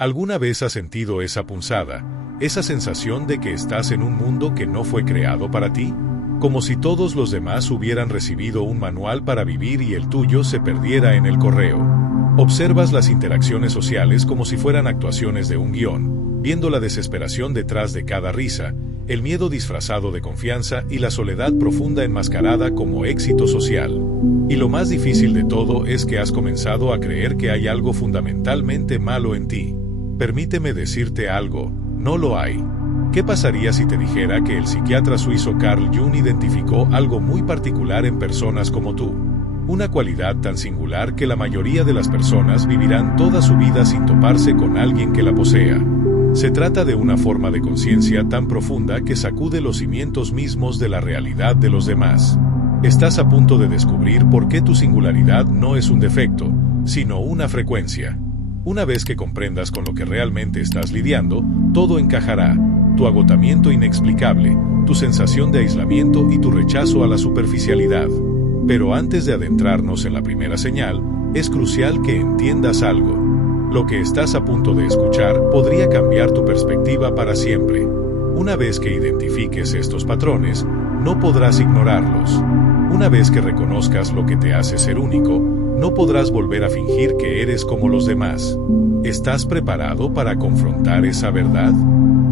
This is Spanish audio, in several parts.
¿Alguna vez has sentido esa punzada, esa sensación de que estás en un mundo que no fue creado para ti? Como si todos los demás hubieran recibido un manual para vivir y el tuyo se perdiera en el correo. Observas las interacciones sociales como si fueran actuaciones de un guión, viendo la desesperación detrás de cada risa, el miedo disfrazado de confianza y la soledad profunda enmascarada como éxito social. Y lo más difícil de todo es que has comenzado a creer que hay algo fundamentalmente malo en ti. Permíteme decirte algo, no lo hay. ¿Qué pasaría si te dijera que el psiquiatra suizo Carl Jung identificó algo muy particular en personas como tú? Una cualidad tan singular que la mayoría de las personas vivirán toda su vida sin toparse con alguien que la posea. Se trata de una forma de conciencia tan profunda que sacude los cimientos mismos de la realidad de los demás. Estás a punto de descubrir por qué tu singularidad no es un defecto, sino una frecuencia. Una vez que comprendas con lo que realmente estás lidiando, todo encajará. Tu agotamiento inexplicable, tu sensación de aislamiento y tu rechazo a la superficialidad. Pero antes de adentrarnos en la primera señal, es crucial que entiendas algo. Lo que estás a punto de escuchar podría cambiar tu perspectiva para siempre. Una vez que identifiques estos patrones, no podrás ignorarlos. Una vez que reconozcas lo que te hace ser único, no podrás volver a fingir que eres como los demás. ¿Estás preparado para confrontar esa verdad?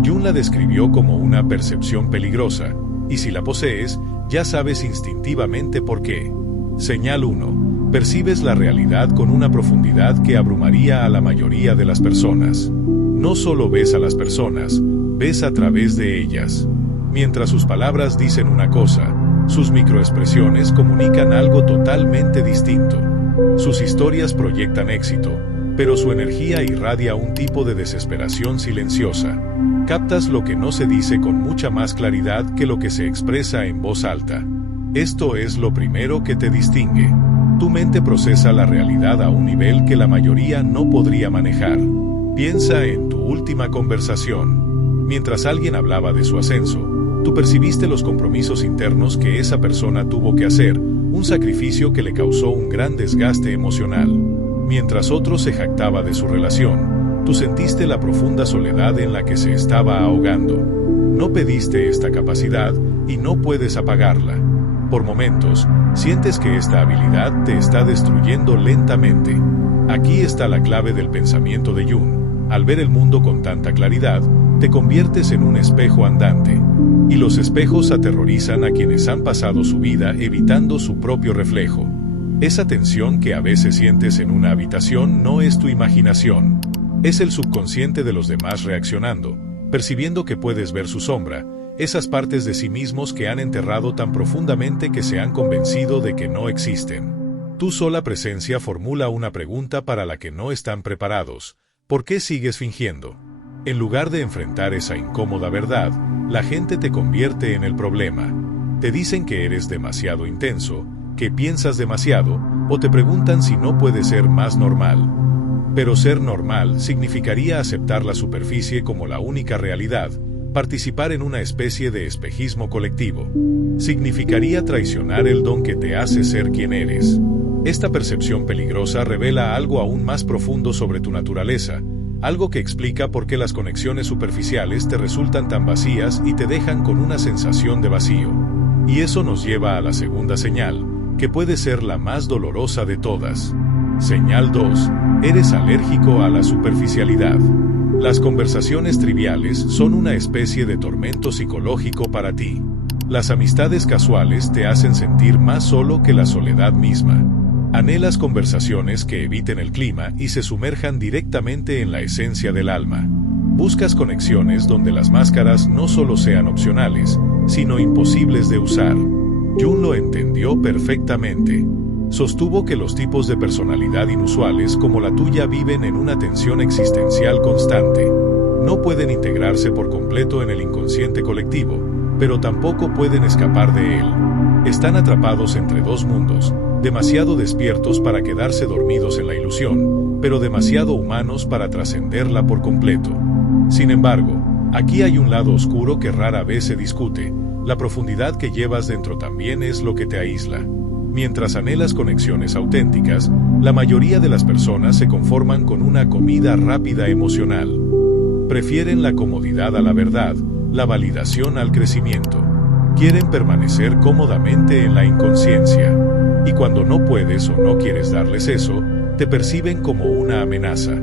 Jung la describió como una percepción peligrosa, y si la posees, ya sabes instintivamente por qué. Señal 1. Percibes la realidad con una profundidad que abrumaría a la mayoría de las personas. No solo ves a las personas, ves a través de ellas. Mientras sus palabras dicen una cosa, sus microexpresiones comunican algo totalmente distinto. Sus historias proyectan éxito, pero su energía irradia un tipo de desesperación silenciosa. Captas lo que no se dice con mucha más claridad que lo que se expresa en voz alta. Esto es lo primero que te distingue. Tu mente procesa la realidad a un nivel que la mayoría no podría manejar. Piensa en tu última conversación. Mientras alguien hablaba de su ascenso, tú percibiste los compromisos internos que esa persona tuvo que hacer, un sacrificio que le causó un gran desgaste emocional. Mientras otro se jactaba de su relación, tú sentiste la profunda soledad en la que se estaba ahogando. No pediste esta capacidad y no puedes apagarla. Por momentos, sientes que esta habilidad te está destruyendo lentamente. Aquí está la clave del pensamiento de Jung. Al ver el mundo con tanta claridad, te conviertes en un espejo andante. Y los espejos aterrorizan a quienes han pasado su vida evitando su propio reflejo. Esa tensión que a veces sientes en una habitación no es tu imaginación. Es el subconsciente de los demás reaccionando, percibiendo que puedes ver su sombra, esas partes de sí mismos que han enterrado tan profundamente que se han convencido de que no existen. Tu sola presencia formula una pregunta para la que no están preparados. ¿Por qué sigues fingiendo? En lugar de enfrentar esa incómoda verdad, la gente te convierte en el problema. Te dicen que eres demasiado intenso, que piensas demasiado, o te preguntan si no puedes ser más normal. Pero ser normal significaría aceptar la superficie como la única realidad, participar en una especie de espejismo colectivo. Significaría traicionar el don que te hace ser quien eres. Esta percepción peligrosa revela algo aún más profundo sobre tu naturaleza, algo que explica por qué las conexiones superficiales te resultan tan vacías y te dejan con una sensación de vacío. Y eso nos lleva a la segunda señal, que puede ser la más dolorosa de todas. Señal 2. Eres alérgico a la superficialidad. Las conversaciones triviales son una especie de tormento psicológico para ti. Las amistades casuales te hacen sentir más solo que la soledad misma. Anhelas conversaciones que eviten el clima y se sumerjan directamente en la esencia del alma. Buscas conexiones donde las máscaras no solo sean opcionales, sino imposibles de usar. Jung lo entendió perfectamente. Sostuvo que los tipos de personalidad inusuales como la tuya viven en una tensión existencial constante. No pueden integrarse por completo en el inconsciente colectivo, pero tampoco pueden escapar de él. Están atrapados entre dos mundos, demasiado despiertos para quedarse dormidos en la ilusión, pero demasiado humanos para trascenderla por completo. Sin embargo, aquí hay un lado oscuro que rara vez se discute. La profundidad que llevas dentro también es lo que te aísla. Mientras anhelas conexiones auténticas, La mayoría de las personas se conforman con una comida rápida emocional. Prefieren la comodidad a la verdad, la validación al crecimiento. Quieren permanecer cómodamente en la inconsciencia. Y cuando no puedes o no quieres darles eso, te perciben como una amenaza.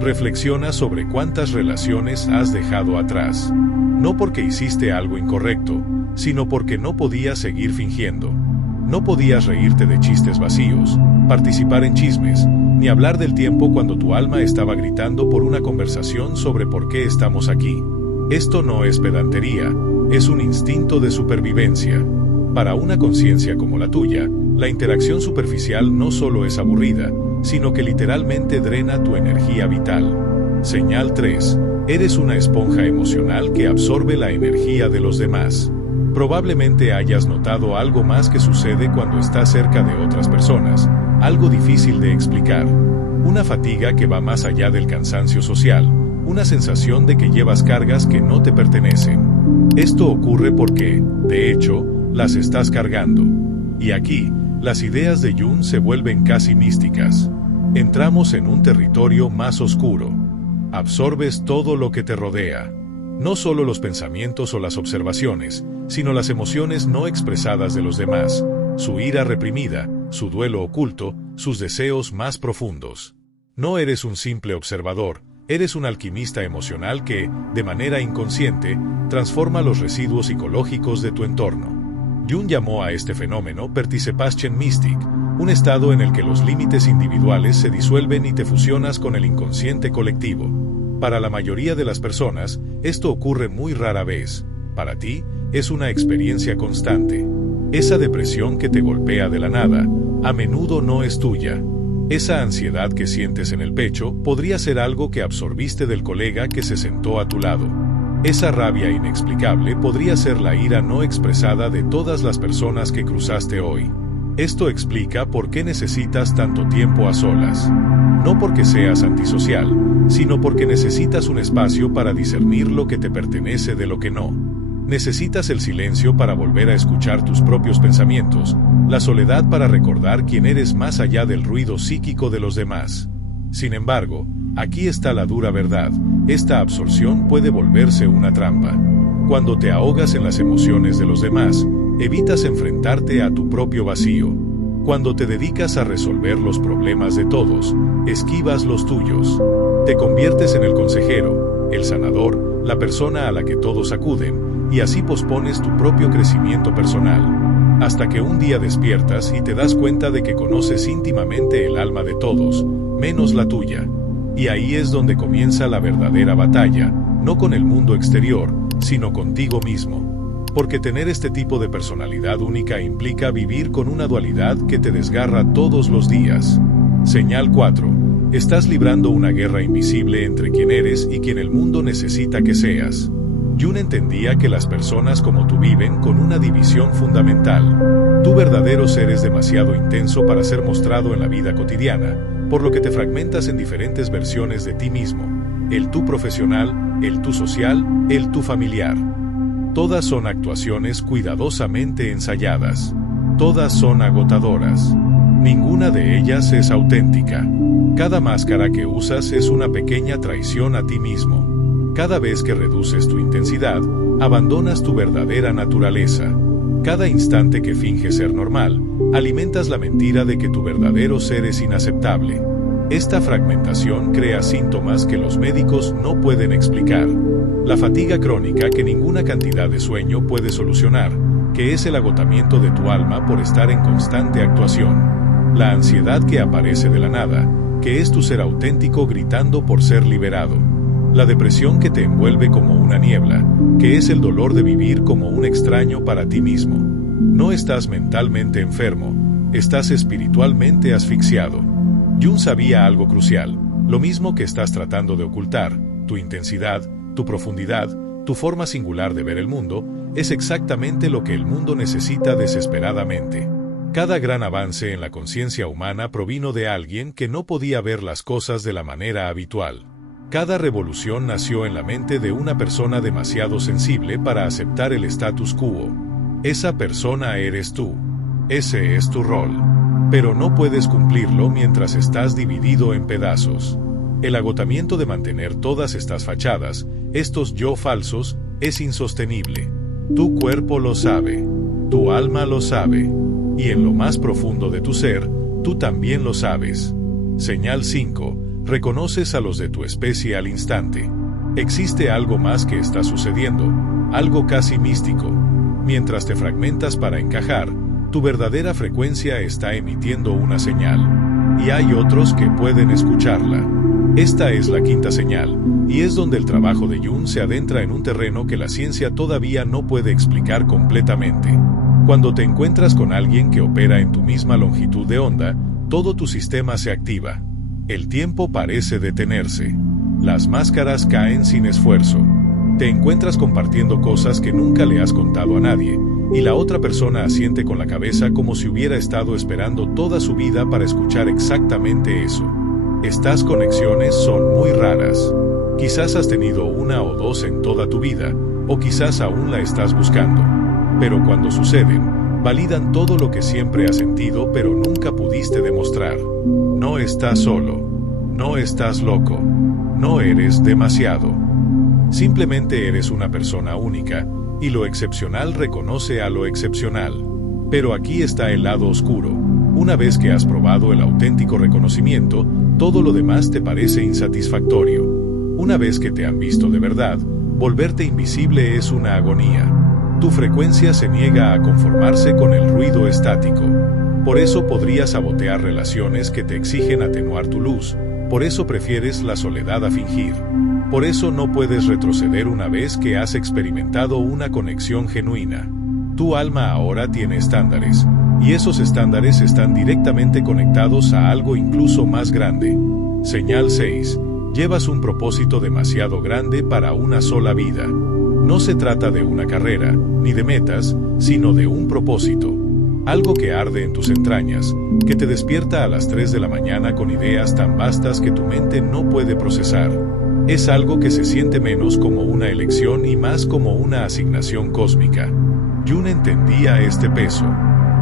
Reflexiona sobre cuántas relaciones has dejado atrás. No porque hiciste algo incorrecto, sino porque no podías seguir fingiendo. No podías reírte de chistes vacíos, participar en chismes, ni hablar del tiempo cuando tu alma estaba gritando por una conversación sobre por qué estamos aquí. Esto no es pedantería, es un instinto de supervivencia. Para una conciencia como la tuya, la interacción superficial no solo es aburrida, sino que literalmente drena tu energía vital. Señal 3. Eres una esponja emocional que absorbe la energía de los demás. Probablemente hayas notado algo más que sucede cuando estás cerca de otras personas, algo difícil de explicar. Una fatiga que va más allá del cansancio social, una sensación de que llevas cargas que no te pertenecen. Esto ocurre porque, de hecho, las estás cargando. Y aquí, las ideas de Jung se vuelven casi místicas. Entramos en un territorio más oscuro. Absorbes todo lo que te rodea. No solo los pensamientos o las observaciones, sino las emociones no expresadas de los demás, su ira reprimida, su duelo oculto, sus deseos más profundos. No eres un simple observador, eres un alquimista emocional que, de manera inconsciente, transforma los residuos psicológicos de tu entorno. Jung llamó a este fenómeno Participation Mystic, un estado en el que los límites individuales se disuelven y te fusionas con el inconsciente colectivo. Para la mayoría de las personas, esto ocurre muy rara vez. Para ti, es una experiencia constante. Esa depresión que te golpea de la nada, a menudo no es tuya. Esa ansiedad que sientes en el pecho podría ser algo que absorbiste del colega que se sentó a tu lado. Esa rabia inexplicable podría ser la ira no expresada de todas las personas que cruzaste hoy. Esto explica por qué necesitas tanto tiempo a solas. No porque seas antisocial, sino porque necesitas un espacio para discernir lo que te pertenece de lo que no. Necesitas el silencio para volver a escuchar tus propios pensamientos, la soledad para recordar quién eres más allá del ruido psíquico de los demás. Sin embargo, aquí está la dura verdad, esta absorción puede volverse una trampa. Cuando te ahogas en las emociones de los demás, evitas enfrentarte a tu propio vacío. Cuando te dedicas a resolver los problemas de todos, esquivas los tuyos. Te conviertes en el consejero, el sanador, la persona a la que todos acuden, y así pospones tu propio crecimiento personal. Hasta que un día despiertas y te das cuenta de que conoces íntimamente el alma de todos, menos la tuya. Y ahí es donde comienza la verdadera batalla, no con el mundo exterior, sino contigo mismo. Porque tener este tipo de personalidad única implica vivir con una dualidad que te desgarra todos los días. Señal 4. Estás librando una guerra invisible entre quien eres y quien el mundo necesita que seas. Jung entendía que las personas como tú viven con una división fundamental. Tu verdadero ser es demasiado intenso para ser mostrado en la vida cotidiana, por lo que te fragmentas en diferentes versiones de ti mismo. El tú profesional, el tú social, el tú familiar. Todas son actuaciones cuidadosamente ensayadas. Todas son agotadoras. Ninguna de ellas es auténtica. Cada máscara que usas es una pequeña traición a ti mismo. Cada vez que reduces tu intensidad, abandonas tu verdadera naturaleza. Cada instante que finges ser normal, alimentas la mentira de que tu verdadero ser es inaceptable. Esta fragmentación crea síntomas que los médicos no pueden explicar. La fatiga crónica que ninguna cantidad de sueño puede solucionar, que es el agotamiento de tu alma por estar en constante actuación. La ansiedad que aparece de la nada, que es tu ser auténtico gritando por ser liberado. La depresión que te envuelve como una niebla, que es el dolor de vivir como un extraño para ti mismo. No estás mentalmente enfermo, estás espiritualmente asfixiado. Jung sabía algo crucial, lo mismo que estás tratando de ocultar, tu intensidad, tu profundidad, tu forma singular de ver el mundo, es exactamente lo que el mundo necesita desesperadamente. Cada gran avance en la conciencia humana provino de alguien que no podía ver las cosas de la manera habitual. Cada revolución nació en la mente de una persona demasiado sensible para aceptar el status quo. Esa persona eres tú. Ese es tu rol. Pero no puedes cumplirlo mientras estás dividido en pedazos. El agotamiento de mantener todas estas fachadas, estos yo falsos, es insostenible. Tu cuerpo lo sabe, tu alma lo sabe, y en lo más profundo de tu ser, tú también lo sabes. Señal 5. Reconoces a los de tu especie al instante. Existe algo más que está sucediendo, algo casi místico. Mientras te fragmentas para encajar, tu verdadera frecuencia está emitiendo una señal. Y hay otros que pueden escucharla. Esta es la quinta señal, y es donde el trabajo de Jung se adentra en un terreno que la ciencia todavía no puede explicar completamente. Cuando te encuentras con alguien que opera en tu misma longitud de onda, todo tu sistema se activa. El tiempo parece detenerse. Las máscaras caen sin esfuerzo. Te encuentras compartiendo cosas que nunca le has contado a nadie, y la otra persona asiente con la cabeza como si hubiera estado esperando toda su vida para escuchar exactamente eso. Estas conexiones son muy raras. Quizás has tenido una o dos en toda tu vida, o quizás aún la estás buscando. Pero cuando suceden, validan todo lo que siempre has sentido pero nunca pudiste demostrar. No estás solo. No estás loco. No eres demasiado. Simplemente eres una persona única, y lo excepcional reconoce a lo excepcional. Pero aquí está el lado oscuro. Una vez que has probado el auténtico reconocimiento, todo lo demás te parece insatisfactorio. Una vez que te han visto de verdad, volverte invisible es una agonía. Tu frecuencia se niega a conformarse con el ruido estático. Por eso podrías sabotear relaciones que te exigen atenuar tu luz. Por eso prefieres la soledad a fingir. Por eso no puedes retroceder una vez que has experimentado una conexión genuina. Tu alma ahora tiene estándares, y esos estándares están directamente conectados a algo incluso más grande. Señal 6. Llevas un propósito demasiado grande para una sola vida. No se trata de una carrera, ni de metas, sino de un propósito. Algo que arde en tus entrañas, que te despierta a las 3 de la mañana con ideas tan vastas que tu mente no puede procesar. Es algo que se siente menos como una elección y más como una asignación cósmica. Jung entendía este peso.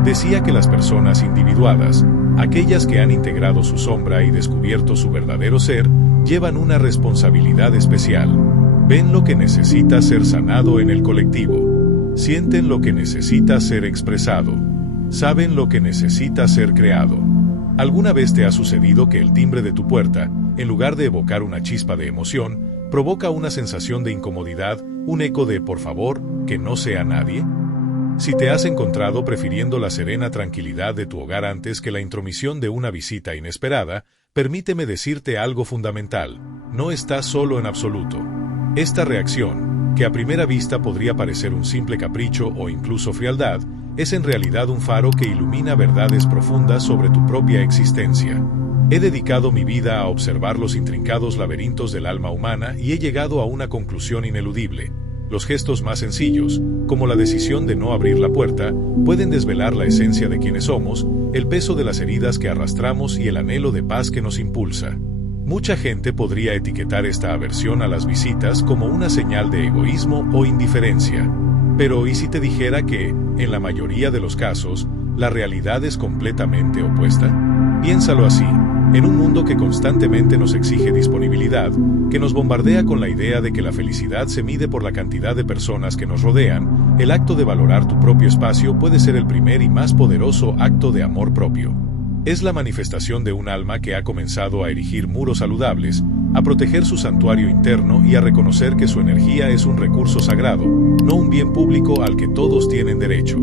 Decía que las personas individuadas, aquellas que han integrado su sombra y descubierto su verdadero ser, llevan una responsabilidad especial. Ven lo que necesita ser sanado en el colectivo. Sienten lo que necesita ser expresado. Saben lo que necesita ser creado. ¿Alguna vez te ha sucedido que el timbre de tu puerta, en lugar de evocar una chispa de emoción, provoca una sensación de incomodidad, un eco de «por favor, que no sea nadie»? Si te has encontrado prefiriendo la serena tranquilidad de tu hogar antes que la intromisión de una visita inesperada, permíteme decirte algo fundamental: no estás solo en absoluto. Esta reacción, que a primera vista podría parecer un simple capricho o incluso frialdad, es en realidad un faro que ilumina verdades profundas sobre tu propia existencia. He dedicado mi vida a observar los intrincados laberintos del alma humana y he llegado a una conclusión ineludible. Los gestos más sencillos, como la decisión de no abrir la puerta, pueden desvelar la esencia de quienes somos, el peso de las heridas que arrastramos y el anhelo de paz que nos impulsa. Mucha gente podría etiquetar esta aversión a las visitas como una señal de egoísmo o indiferencia. Pero ¿y si te dijera que, en la mayoría de los casos, la realidad es completamente opuesta? Piénsalo así. En un mundo que constantemente nos exige disponibilidad, que nos bombardea con la idea de que la felicidad se mide por la cantidad de personas que nos rodean, el acto de valorar tu propio espacio puede ser el primer y más poderoso acto de amor propio. Es la manifestación de un alma que ha comenzado a erigir muros saludables, a proteger su santuario interno y a reconocer que su energía es un recurso sagrado, no un bien público al que todos tienen derecho.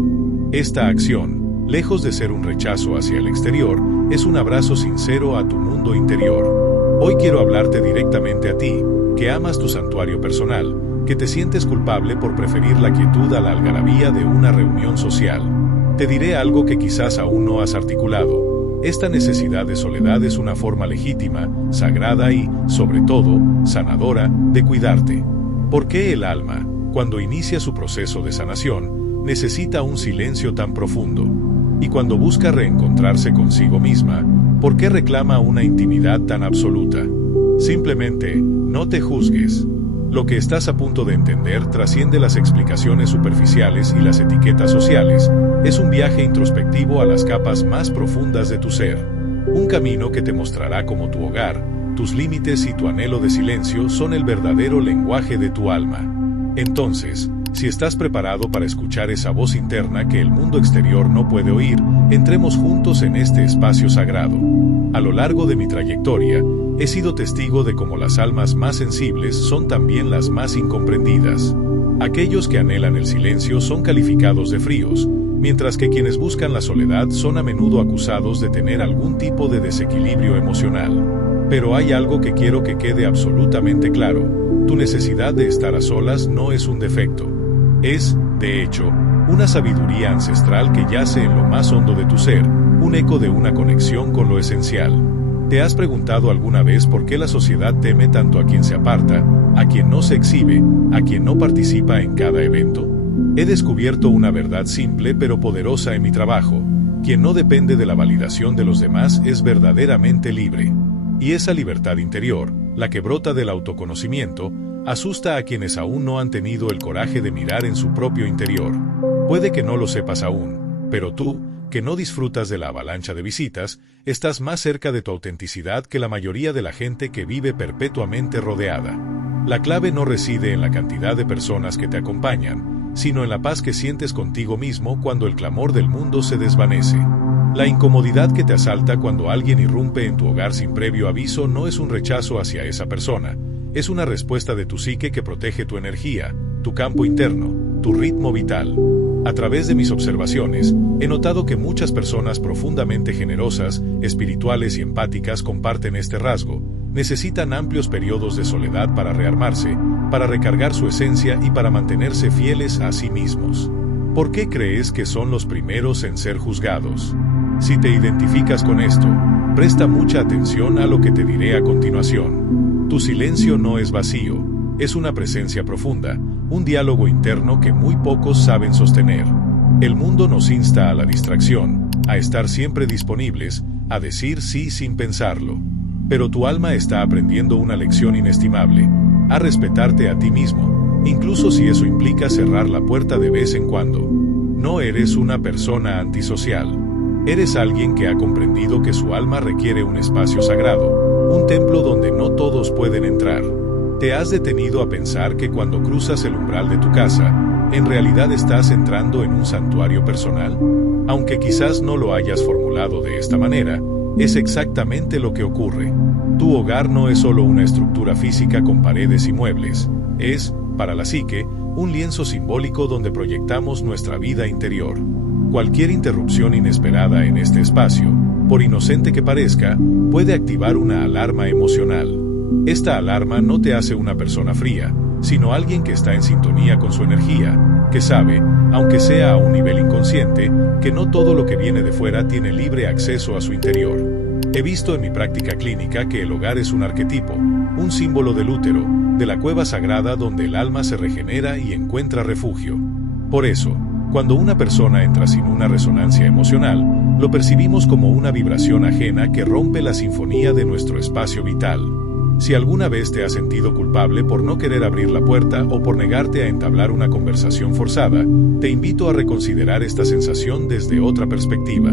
Esta acción, lejos de ser un rechazo hacia el exterior, es un abrazo sincero a tu mundo interior. Hoy quiero hablarte directamente a ti, que amas tu santuario personal, que te sientes culpable por preferir la quietud a la algarabía de una reunión social. Te diré algo que quizás aún no has articulado. Esta necesidad de soledad es una forma legítima, sagrada y, sobre todo, sanadora, de cuidarte. ¿Por qué el alma, cuando inicia su proceso de sanación, necesita un silencio tan profundo? Y cuando busca reencontrarse consigo misma, ¿por qué reclama una intimidad tan absoluta? Simplemente, no te juzgues. Lo que estás a punto de entender trasciende las explicaciones superficiales y las etiquetas sociales. Es un viaje introspectivo a las capas más profundas de tu ser. Un camino que te mostrará cómo tu hogar, tus límites y tu anhelo de silencio son el verdadero lenguaje de tu alma. Entonces, si estás preparado para escuchar esa voz interna que el mundo exterior no puede oír, entremos juntos en este espacio sagrado. A lo largo de mi trayectoria, he sido testigo de cómo las almas más sensibles son también las más incomprendidas. Aquellos que anhelan el silencio son calificados de fríos, mientras que quienes buscan la soledad son a menudo acusados de tener algún tipo de desequilibrio emocional. Pero hay algo que quiero que quede absolutamente claro: tu necesidad de estar a solas no es un defecto. Es, de hecho, una sabiduría ancestral que yace en lo más hondo de tu ser, un eco de una conexión con lo esencial. ¿Te has preguntado alguna vez por qué la sociedad teme tanto a quien se aparta, a quien no se exhibe, a quien no participa en cada evento? He descubierto una verdad simple pero poderosa en mi trabajo: quien no depende de la validación de los demás es verdaderamente libre. Y esa libertad interior, la que brota del autoconocimiento, asusta a quienes aún no han tenido el coraje de mirar en su propio interior. Puede que no lo sepas aún, pero tú, que no disfrutas de la avalancha de visitas, estás más cerca de tu autenticidad que la mayoría de la gente que vive perpetuamente rodeada. La clave no reside en la cantidad de personas que te acompañan, sino en la paz que sientes contigo mismo cuando el clamor del mundo se desvanece. La incomodidad que te asalta cuando alguien irrumpe en tu hogar sin previo aviso no es un rechazo hacia esa persona, es una respuesta de tu psique que protege tu energía, tu campo interno, tu ritmo vital. A través de mis observaciones, he notado que muchas personas profundamente generosas, espirituales y empáticas comparten este rasgo. Necesitan amplios periodos de soledad para rearmarse, para recargar su esencia y para mantenerse fieles a sí mismos. ¿Por qué crees que son los primeros en ser juzgados? Si te identificas con esto, presta mucha atención a lo que te diré a continuación. Tu silencio no es vacío, es una presencia profunda, un diálogo interno que muy pocos saben sostener. El mundo nos insta a la distracción, a estar siempre disponibles, a decir sí sin pensarlo. Pero tu alma está aprendiendo una lección inestimable: a respetarte a ti mismo, incluso si eso implica cerrar la puerta de vez en cuando. No eres una persona antisocial. Eres alguien que ha comprendido que su alma requiere un espacio sagrado, un templo donde no todos pueden entrar. ¿Te has detenido a pensar que cuando cruzas el umbral de tu casa, en realidad estás entrando en un santuario personal? Aunque quizás no lo hayas formulado de esta manera, es exactamente lo que ocurre. Tu hogar no es solo una estructura física con paredes y muebles, es, para la psique, un lienzo simbólico donde proyectamos nuestra vida interior. Cualquier interrupción inesperada en este espacio, por inocente que parezca, puede activar una alarma emocional. Esta alarma no te hace una persona fría, sino alguien que está en sintonía con su energía, que sabe, aunque sea a un nivel inconsciente, que no todo lo que viene de fuera tiene libre acceso a su interior. He visto en mi práctica clínica que el hogar es un arquetipo, un símbolo del útero, de la cueva sagrada donde el alma se regenera y encuentra refugio. Por eso, cuando una persona entra sin una resonancia emocional, lo percibimos como una vibración ajena que rompe la sinfonía de nuestro espacio vital. Si alguna vez te has sentido culpable por no querer abrir la puerta o por negarte a entablar una conversación forzada, te invito a reconsiderar esta sensación desde otra perspectiva.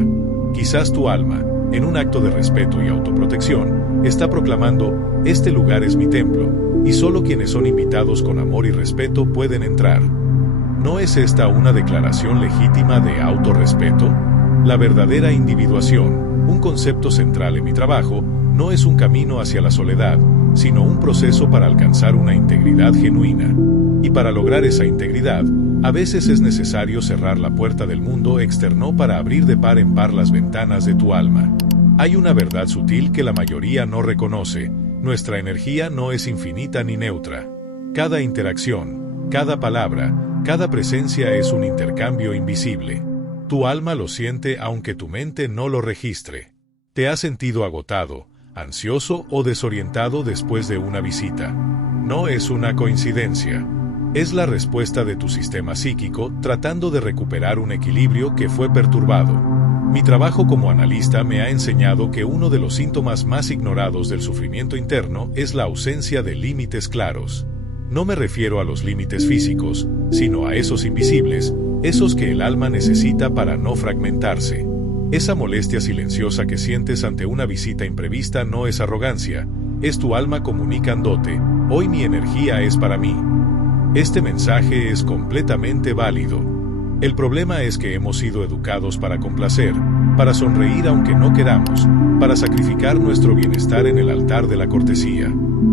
Quizás tu alma, en un acto de respeto y autoprotección, está proclamando: este lugar es mi templo, y solo quienes son invitados con amor y respeto pueden entrar. ¿No es esta una declaración legítima de autorrespeto? La verdadera individuación, un concepto central en mi trabajo, no es un camino hacia la soledad, sino un proceso para alcanzar una integridad genuina. Y para lograr esa integridad, a veces es necesario cerrar la puerta del mundo externo para abrir de par en par las ventanas de tu alma. Hay una verdad sutil que la mayoría no reconoce: nuestra energía no es infinita ni neutra. Cada interacción, cada palabra, cada presencia es un intercambio invisible. Tu alma lo siente aunque tu mente no lo registre. ¿Te has sentido agotado, ansioso o desorientado después de una visita? No es una coincidencia. Es la respuesta de tu sistema psíquico tratando de recuperar un equilibrio que fue perturbado. Mi trabajo como analista me ha enseñado que uno de los síntomas más ignorados del sufrimiento interno es la ausencia de límites claros. No me refiero a los límites físicos, sino a esos invisibles, esos que el alma necesita para no fragmentarse. Esa molestia silenciosa que sientes ante una visita imprevista no es arrogancia, es tu alma comunicándote: hoy mi energía es para mí. Este mensaje es completamente válido. El problema es que hemos sido educados para complacer, para sonreír aunque no queramos, para sacrificar nuestro bienestar en el altar de la cortesía.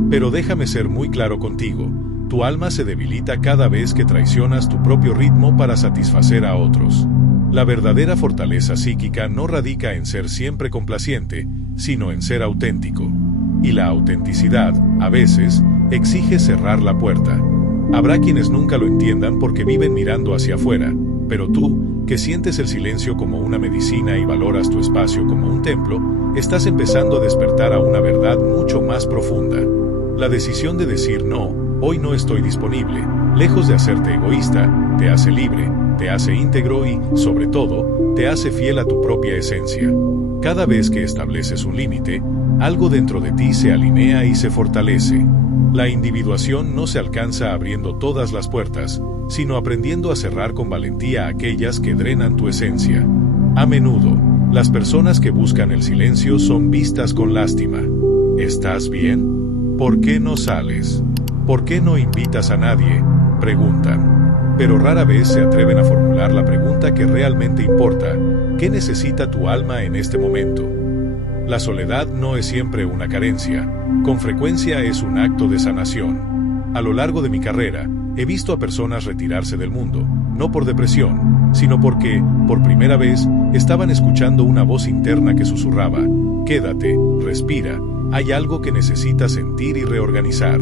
Pero déjame ser muy claro contigo, tu alma se debilita cada vez que traicionas tu propio ritmo para satisfacer a otros. La verdadera fortaleza psíquica no radica en ser siempre complaciente, sino en ser auténtico. Y la autenticidad, a veces, exige cerrar la puerta. Habrá quienes nunca lo entiendan porque viven mirando hacia afuera, pero tú, que sientes el silencio como una medicina y valoras tu espacio como un templo, estás empezando a despertar a una verdad mucho más profunda. La decisión de decir no, hoy no estoy disponible, lejos de hacerte egoísta, te hace libre, te hace íntegro y, sobre todo, te hace fiel a tu propia esencia. Cada vez que estableces un límite, algo dentro de ti se alinea y se fortalece. La individuación no se alcanza abriendo todas las puertas, sino aprendiendo a cerrar con valentía aquellas que drenan tu esencia. A menudo, las personas que buscan el silencio son vistas con lástima. ¿Estás bien? ¿Por qué no sales? ¿Por qué no invitas a nadie?, preguntan. Pero rara vez se atreven a formular la pregunta que realmente importa: ¿qué necesita tu alma en este momento? La soledad no es siempre una carencia, con frecuencia es un acto de sanación. A lo largo de mi carrera, he visto a personas retirarse del mundo, no por depresión, sino porque, por primera vez, estaban escuchando una voz interna que susurraba: quédate, respira, hay algo que necesitas sentir y reorganizar.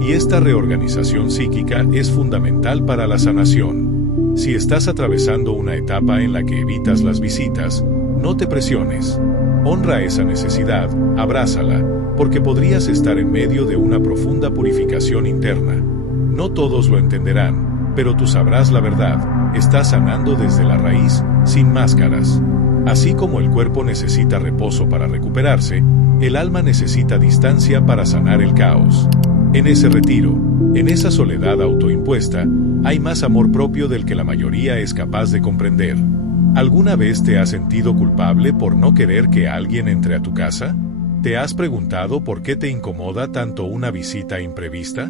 Y esta reorganización psíquica es fundamental para la sanación. Si estás atravesando una etapa en la que evitas las visitas, no te presiones. Honra esa necesidad, abrázala, porque podrías estar en medio de una profunda purificación interna. No todos lo entenderán, pero tú sabrás la verdad: estás sanando desde la raíz, sin máscaras. Así como el cuerpo necesita reposo para recuperarse, el alma necesita distancia para sanar el caos. En ese retiro, en esa soledad autoimpuesta, hay más amor propio del que la mayoría es capaz de comprender. ¿Alguna vez te has sentido culpable por no querer que alguien entre a tu casa? ¿Te has preguntado por qué te incomoda tanto una visita imprevista?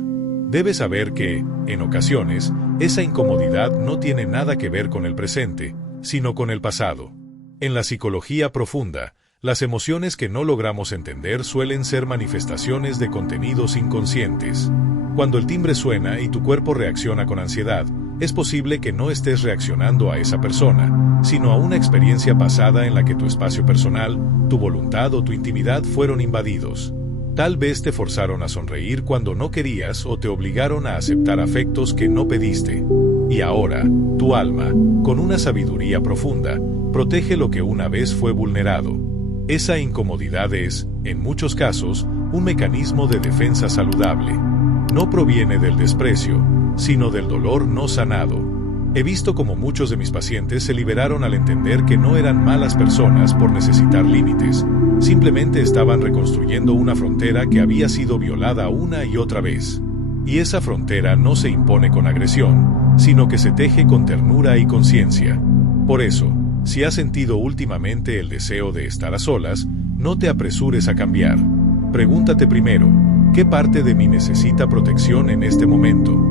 Debes saber que, en ocasiones, esa incomodidad no tiene nada que ver con el presente, sino con el pasado. En la psicología profunda, las emociones que no logramos entender suelen ser manifestaciones de contenidos inconscientes. Cuando el timbre suena y tu cuerpo reacciona con ansiedad, es posible que no estés reaccionando a esa persona, sino a una experiencia pasada en la que tu espacio personal, tu voluntad o tu intimidad fueron invadidos. Tal vez te forzaron a sonreír cuando no querías o te obligaron a aceptar afectos que no pediste. Y ahora, tu alma, con una sabiduría profunda, protege lo que una vez fue vulnerado. Esa incomodidad es, en muchos casos, un mecanismo de defensa saludable. No proviene del desprecio, sino del dolor no sanado. He visto cómo muchos de mis pacientes se liberaron al entender que no eran malas personas por necesitar límites, simplemente estaban reconstruyendo una frontera que había sido violada una y otra vez. Y esa frontera no se impone con agresión, sino que se teje con ternura y conciencia. Por eso, si has sentido últimamente el deseo de estar a solas, no te apresures a cambiar. Pregúntate primero: ¿qué parte de mí necesita protección en este momento?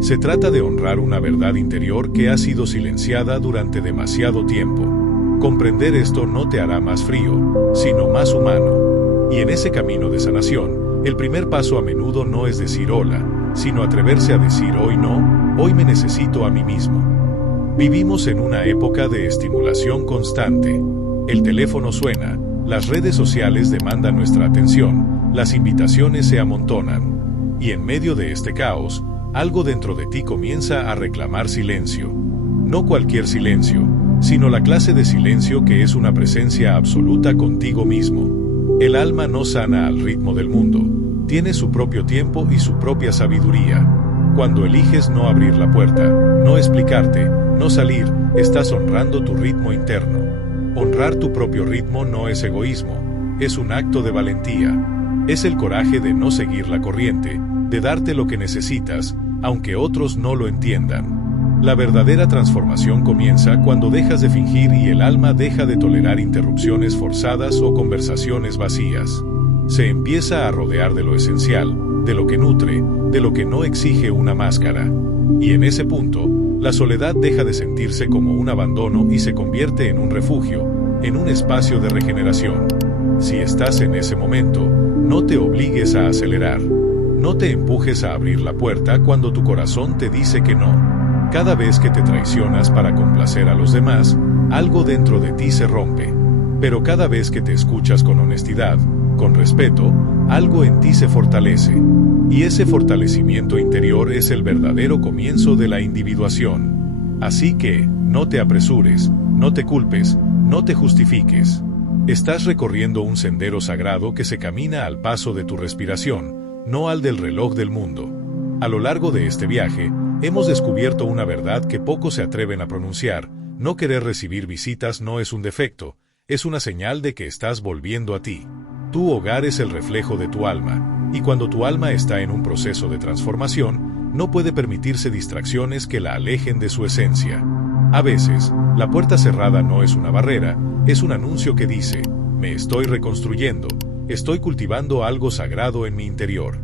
Se trata de honrar una verdad interior que ha sido silenciada durante demasiado tiempo. Comprender esto no te hará más frío, sino más humano. Y en ese camino de sanación, el primer paso a menudo no es decir hola, sino atreverse a decir hoy no, hoy me necesito a mí mismo. Vivimos en una época de estimulación constante. El teléfono suena, las redes sociales demandan nuestra atención, las invitaciones se amontonan. Y en medio de este caos, algo dentro de ti comienza a reclamar silencio. No cualquier silencio, sino la clase de silencio que es una presencia absoluta contigo mismo. El alma no sana al ritmo del mundo, tiene su propio tiempo y su propia sabiduría. Cuando eliges no abrir la puerta, no explicarte, no salir, estás honrando tu ritmo interno. Honrar tu propio ritmo no es egoísmo, es un acto de valentía. Es el coraje de no seguir la corriente, de darte lo que necesitas, aunque otros no lo entiendan. La verdadera transformación comienza cuando dejas de fingir y el alma deja de tolerar interrupciones forzadas o conversaciones vacías. Se empieza a rodear de lo esencial, de lo que nutre, de lo que no exige una máscara. Y en ese punto, la soledad deja de sentirse como un abandono y se convierte en un refugio, en un espacio de regeneración. Si estás en ese momento, no te obligues a acelerar. No te empujes a abrir la puerta cuando tu corazón te dice que no. Cada vez que te traicionas para complacer a los demás, algo dentro de ti se rompe. Pero cada vez que te escuchas con honestidad, con respeto, algo en ti se fortalece. Y ese fortalecimiento interior es el verdadero comienzo de la individuación. Así que, no te apresures, no te culpes, no te justifiques. Estás recorriendo un sendero sagrado que se camina al paso de tu respiración, no al del reloj del mundo. A lo largo de este viaje, hemos descubierto una verdad que pocos se atreven a pronunciar: no querer recibir visitas no es un defecto, es una señal de que estás volviendo a ti. Tu hogar es el reflejo de tu alma, y cuando tu alma está en un proceso de transformación, no puede permitirse distracciones que la alejen de su esencia. A veces, la puerta cerrada no es una barrera, es un anuncio que dice: me estoy reconstruyendo, estoy cultivando algo sagrado en mi interior.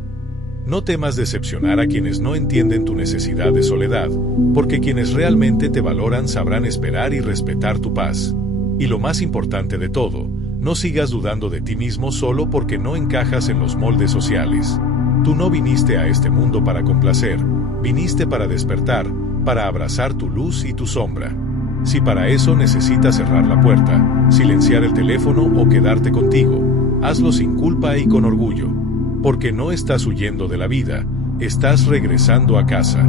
No temas decepcionar a quienes no entienden tu necesidad de soledad, porque quienes realmente te valoran sabrán esperar y respetar tu paz. Y lo más importante de todo, no sigas dudando de ti mismo solo porque no encajas en los moldes sociales. Tú no viniste a este mundo para complacer, viniste para despertar, para abrazar tu luz y tu sombra. Si para eso necesitas cerrar la puerta, silenciar el teléfono o quedarte contigo, hazlo sin culpa y con orgullo. Porque no estás huyendo de la vida, estás regresando a casa.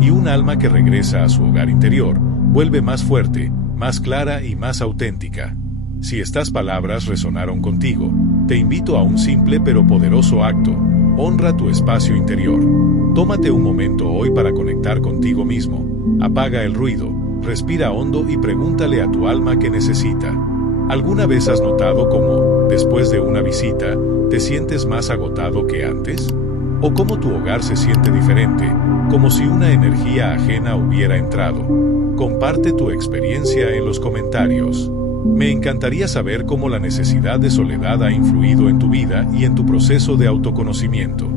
Y un alma que regresa a su hogar interior, vuelve más fuerte, más clara y más auténtica. Si estas palabras resonaron contigo, te invito a un simple pero poderoso acto: honra tu espacio interior. Tómate un momento hoy para conectar contigo mismo, apaga el ruido, respira hondo y pregúntale a tu alma qué necesita. ¿Alguna vez has notado cómo, después de una visita, te sientes más agotado que antes? ¿O cómo tu hogar se siente diferente, como si una energía ajena hubiera entrado? Comparte tu experiencia en los comentarios. Me encantaría saber cómo la necesidad de soledad ha influido en tu vida y en tu proceso de autoconocimiento.